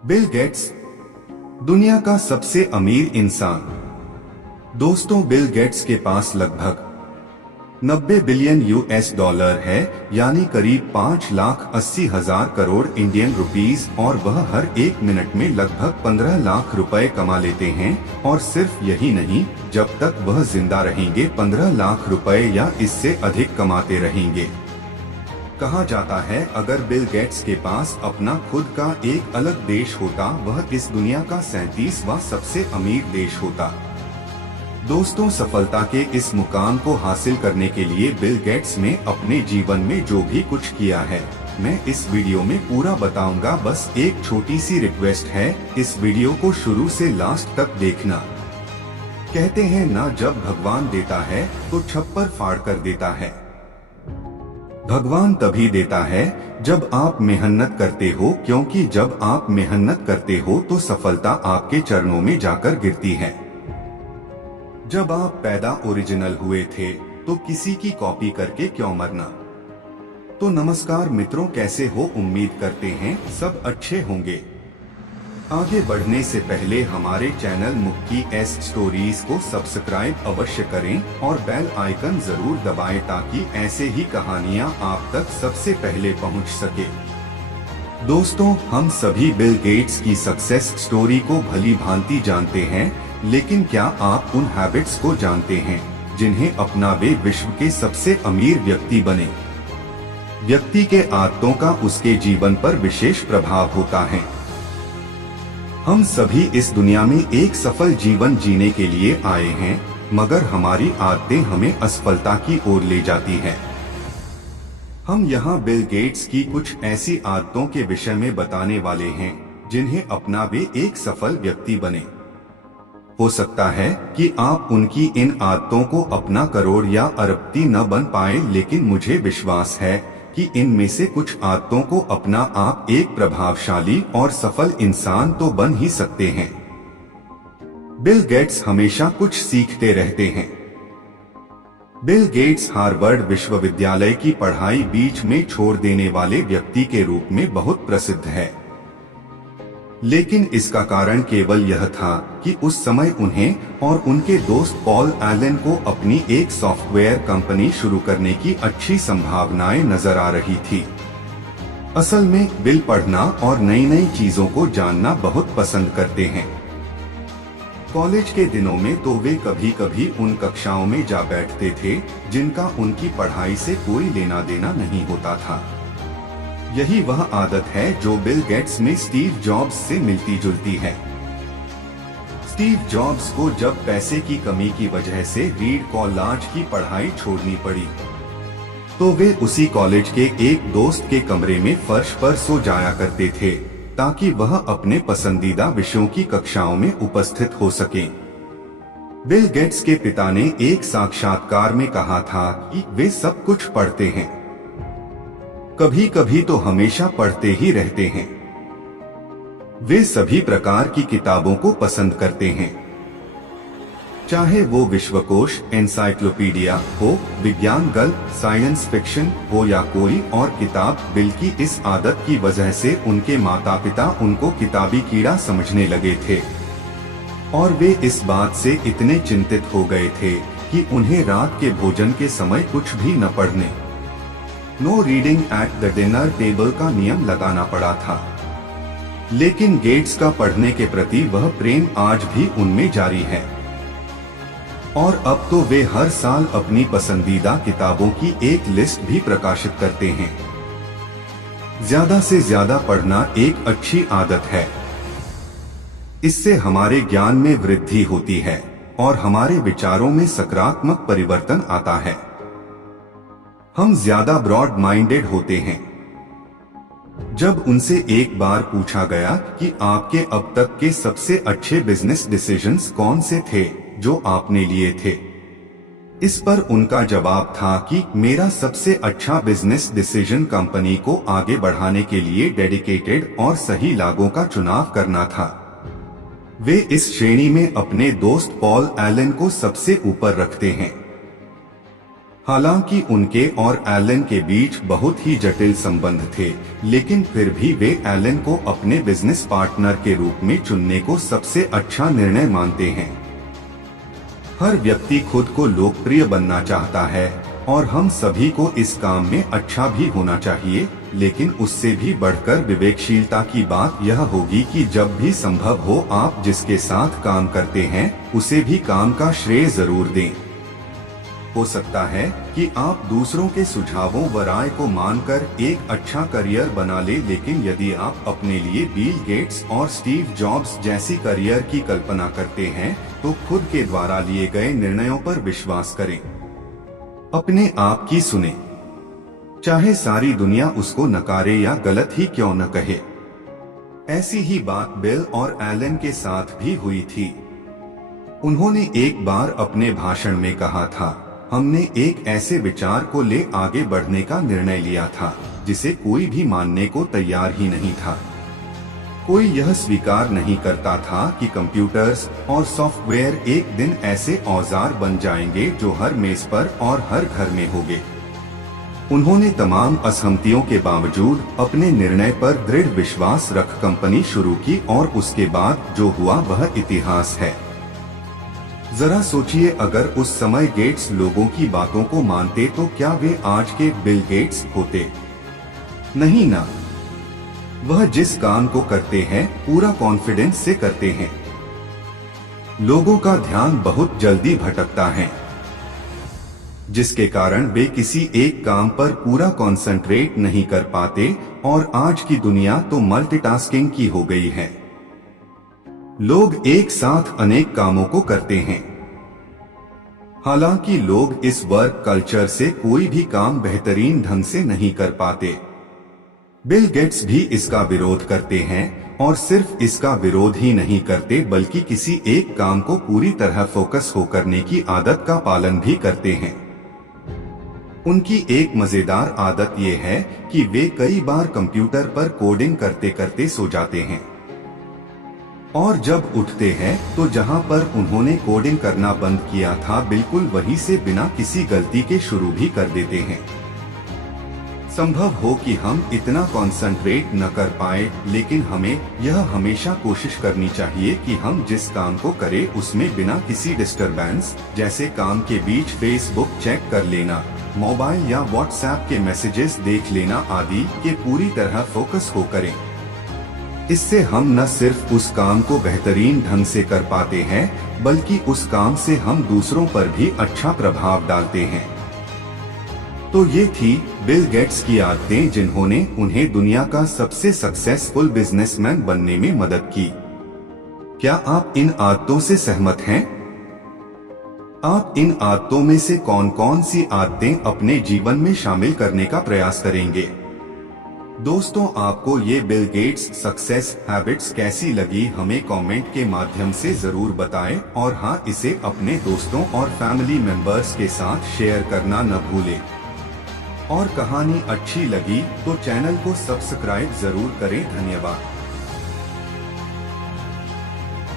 Bill Gates, दुनिया का सबसे अमीर इंसान। दोस्तों, बिल गेट्स के पास लगभग 90 बिलियन यूएस डॉलर है, यानी करीब 5,80,000 करोड़ इंडियन रुपीस, और वह हर एक मिनट में लगभग 15 लाख रुपए कमा लेते हैं। और सिर्फ यही नहीं, जब तक वह जिंदा रहेंगे 15 लाख रुपए या इससे अधिक कमाते रहेंगे। कहा जाता है, अगर बिल गेट्स के पास अपना खुद का एक अलग देश होता, वह इस दुनिया का 37वां सबसे अमीर देश होता। दोस्तों, सफलता के इस मुकाम को हासिल करने के लिए बिल गेट्स ने अपने जीवन में जो भी कुछ किया है, मैं इस वीडियो में पूरा बताऊंगा। बस एक छोटी सी रिक्वेस्ट है, इस वीडियो को शुरू से लास्ट तक देखना। कहते हैं ना, जब भगवान देता है तो छप्पर फाड़ कर देता है। भगवान तभी देता है जब आप मेहनत करते हो, क्योंकि जब आप मेहनत करते हो तो सफलता आपके चरणों में जाकर गिरती है। जब आप पैदा ओरिजिनल हुए थे तो किसी की कॉपी करके क्यों मरना। तो नमस्कार मित्रों, कैसे हो? उम्मीद करते हैं सब अच्छे होंगे। आगे बढ़ने से पहले हमारे चैनल मुक्की एस स्टोरीज को सब्सक्राइब अवश्य करें और बेल आइकन जरूर दबाएं, ताकि ऐसे ही कहानियां आप तक सबसे पहले पहुंच सके। दोस्तों, हम सभी बिल गेट्स की सक्सेस स्टोरी को भली भांति जानते हैं, लेकिन क्या आप उन हैबिट्स को जानते हैं जिन्हें अपना वे विश्व के सबसे अमीर व्यक्ति बने? व्यक्ति के आदतों का उसके जीवन पर विशेष प्रभाव होता है। हम सभी इस दुनिया में एक सफल जीवन जीने के लिए आए हैं, मगर हमारी आदतें हमें असफलता की ओर ले जाती हैं। हम यहाँ बिल गेट्स की कुछ ऐसी आदतों के विषय में बताने वाले हैं जिन्हें अपना वे एक सफल व्यक्ति बने। हो सकता है कि आप उनकी इन आदतों को अपना करोड़ या अरबपति न बन पाए, लेकिन मुझे विश्वास है कि इनमें से कुछ आदतों को अपना आप एक प्रभावशाली और सफल इंसान तो बन ही सकते हैं। बिल गेट्स हमेशा कुछ सीखते रहते हैं। बिल गेट्स हार्वर्ड विश्वविद्यालय की पढ़ाई बीच में छोड़ देने वाले व्यक्ति के रूप में बहुत प्रसिद्ध है, लेकिन इसका कारण केवल यह था कि उस समय उन्हें और उनके दोस्त पॉल एलन को अपनी एक सॉफ्टवेयर कंपनी शुरू करने की अच्छी संभावनाएं नजर आ रही थी। असल में बिल पढ़ना और नई नई चीजों को जानना बहुत पसंद करते हैं। कॉलेज के दिनों में तो वे कभी कभी उन कक्षाओं में जा बैठते थे जिनका उनकी पढ़ाई से कोई लेना देना नहीं होता था। यही वह आदत है जो बिल गेट्स में स्टीव जॉब्स से मिलती जुलती है। स्टीव जॉब्स को जब पैसे की कमी की वजह से रीड कॉलेज की पढ़ाई छोड़नी पड़ी, तो वे उसी कॉलेज के एक दोस्त के कमरे में फर्श पर सो जाया करते थे, ताकि वह अपने पसंदीदा विषयों की कक्षाओं में उपस्थित हो सकें। बिल गेट्स के पिता ने एक साक्षात्कार में कहा था कि वे सब कुछ पढ़ते हैं, कभी कभी तो हमेशा पढ़ते ही रहते हैं। वे सभी प्रकार की किताबों को पसंद करते हैं, चाहे वो विश्वकोश, एनसाइक्लोपीडिया हो, विज्ञान गल्प, साइंस फिक्शन हो या कोई और किताब। बिल की इस आदत की वजह से उनके माता पिता उनको किताबी कीड़ा समझने लगे थे, और वे इस बात से इतने चिंतित हो गए थे कि उन्हें रात के भोजन के समय कुछ भी न पढ़ने, no reading at the dinner table का नियम लगाना पड़ा था। लेकिन गेट्स का पढ़ने के प्रति वह प्रेम आज भी उनमें जारी है, और अब तो वे हर साल अपनी पसंदीदा किताबों की एक लिस्ट भी प्रकाशित करते हैं। ज्यादा से ज्यादा पढ़ना एक अच्छी आदत है। इससे हमारे ज्ञान में वृद्धि होती है और हमारे विचारों में सकारात्मक परिवर्तन आता है। हम ज्यादा ब्रॉड माइंडेड होते हैं। जब उनसे एक बार पूछा गया कि आपके अब तक के सबसे अच्छे बिजनेस डिसीजंस कौन से थे जो आपने लिए थे, इस पर उनका जवाब था कि मेरा सबसे अच्छा बिजनेस डिसीजन कंपनी को आगे बढ़ाने के लिए डेडिकेटेड और सही लागों का चुनाव करना था। वे इस श्रेणी में अपने दोस्त पॉल एलन को सबसे ऊपर रखते हैं। हालांकि उनके और एलन के बीच बहुत ही जटिल संबंध थे, लेकिन फिर भी वे एलन को अपने बिजनेस पार्टनर के रूप में चुनने को सबसे अच्छा निर्णय मानते हैं। हर व्यक्ति खुद को लोकप्रिय बनना चाहता है और हम सभी को इस काम में अच्छा भी होना चाहिए, लेकिन उससे भी बढ़कर विवेकशीलता की बात यह होगी कि जब भी संभव हो आप जिसके साथ काम करते हैं उसे भी काम का श्रेय जरूर दें। हो सकता है कि आप दूसरों के सुझावों व राय को मानकर एक अच्छा करियर बना ले, लेकिन यदि आप अपने लिए बिल गेट्स और स्टीव जॉब्स जैसी करियर की कल्पना करते हैं तो खुद के द्वारा लिए गए निर्णयों पर विश्वास करें। अपने आप की सुने, चाहे सारी दुनिया उसको नकारे या गलत ही क्यों न कहे। ऐसी ही बात बिल और एलन के साथ भी हुई थी। उन्होंने एक बार अपने भाषण में कहा था, हमने एक ऐसे विचार को ले आगे बढ़ने का निर्णय लिया था जिसे कोई भी मानने को तैयार ही नहीं था। कोई यह स्वीकार नहीं करता था कि कंप्यूटर्स और सॉफ्टवेयर एक दिन ऐसे औजार बन जाएंगे जो हर मेज पर और हर घर में होंगे। उन्होंने तमाम असहमतियों के बावजूद अपने निर्णय पर दृढ़ विश्वास रख कंपनी शुरू की और उसके बाद जो हुआ वह इतिहास है। जरा सोचिए, अगर उस समय गेट्स लोगों की बातों को मानते तो क्या वे आज के बिल गेट्स होते? नहीं ना। वह जिस काम को करते हैं पूरा कॉन्फिडेंस से करते हैं। लोगों का ध्यान बहुत जल्दी भटकता है, जिसके कारण वे किसी एक काम पर पूरा कंसंट्रेट नहीं कर पाते और आज की दुनिया तो मल्टीटास्किंग की हो गई है। लोग एक साथ अनेक कामों को करते हैं। हालांकि लोग इस वर्क कल्चर से कोई भी काम बेहतरीन ढंग से नहीं कर पाते। बिल गेट्स भी इसका विरोध करते हैं और सिर्फ इसका विरोध ही नहीं करते बल्कि किसी एक काम को पूरी तरह फोकस हो करने की आदत का पालन भी करते हैं। उनकी एक मजेदार आदत ये है कि वे कई बार कंप्यूटर पर कोडिंग करते करते सो जाते हैं और जब उठते हैं तो जहां पर उन्होंने कोडिंग करना बंद किया था बिल्कुल वहीं से बिना किसी गलती के शुरू भी कर देते हैं। संभव हो कि हम इतना कंसंट्रेट न कर पाए, लेकिन हमें यह हमेशा कोशिश करनी चाहिए कि हम जिस काम को करें उसमें बिना किसी डिस्टरबेंस, जैसे काम के बीच फेसबुक चेक कर लेना, मोबाइल या व्हाट्सएप के मैसेजेस देख लेना आदि के पूरी तरह फोकस हो करें। इससे हम न सिर्फ उस काम को बेहतरीन ढंग से कर पाते हैं बल्कि उस काम से हम दूसरों पर भी अच्छा प्रभाव डालते हैं। तो ये थी बिल गेट्स की आदतें जिन्होंने उन्हें दुनिया का सबसे सक्सेसफुल बिजनेसमैन बनने में मदद की। क्या आप इन आदतों से सहमत हैं? आप इन आदतों में से कौन कौन सी आदतें अपने जीवन में शामिल करने का प्रयास करेंगे? दोस्तों, आपको ये बिल गेट्स सक्सेस हैबिट्स कैसी लगी हमें कमेंट के माध्यम से जरूर बताएं और हाँ, इसे अपने दोस्तों और फैमिली मेंबर्स के साथ शेयर करना न भूलें। और कहानी अच्छी लगी तो चैनल को सब्सक्राइब जरूर करें। धन्यवाद।